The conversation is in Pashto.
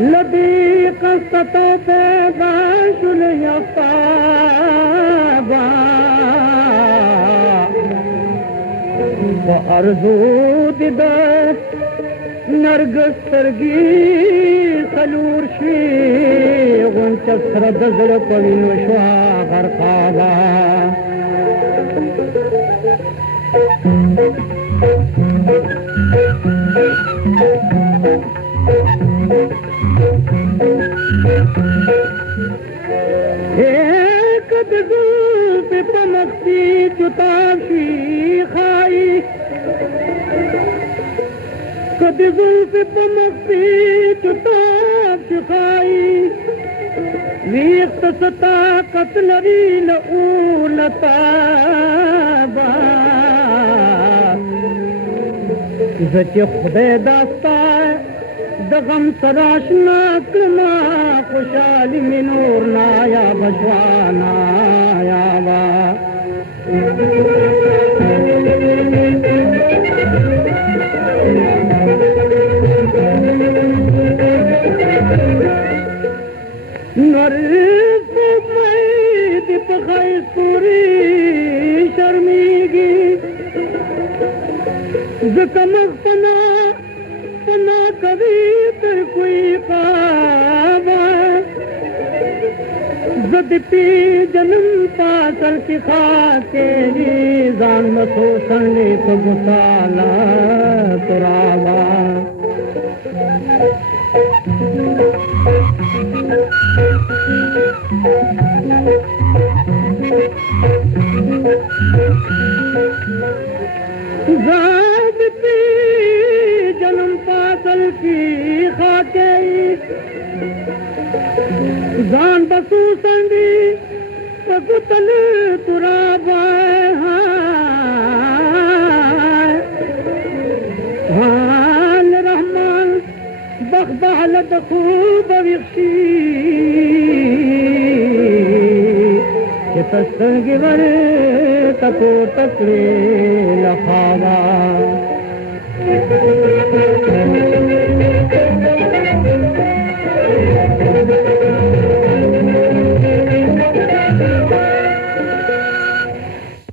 لدي قصة باش اليطابة وأرزو دده نرجس ترقي سلور شي وانكسر دزرق وينوشوا غرقابا एक दिल पे पमकती जुताशी खाई कदी जुल्फ पमकती जुताशी खाई वीक्त सता कतलरी लताबा जचे खुदे दास्ता दगम सराशना कमा खुशाली में नूर नाया बशवाना यावा नर्स में दीप खाई सूरी शर्मीगी जकमक पना पना कभी तर कोई पावा जद पी जन्म पासल की खाके जान मसो सने को मुताला तुरावा जाद पी जन्म पासल की खाके जान बसू संगी पगुतल तुराबा हाल रहमान बखबहलत खूब विक्षी ये तस्गी वर तको तकरे लखावा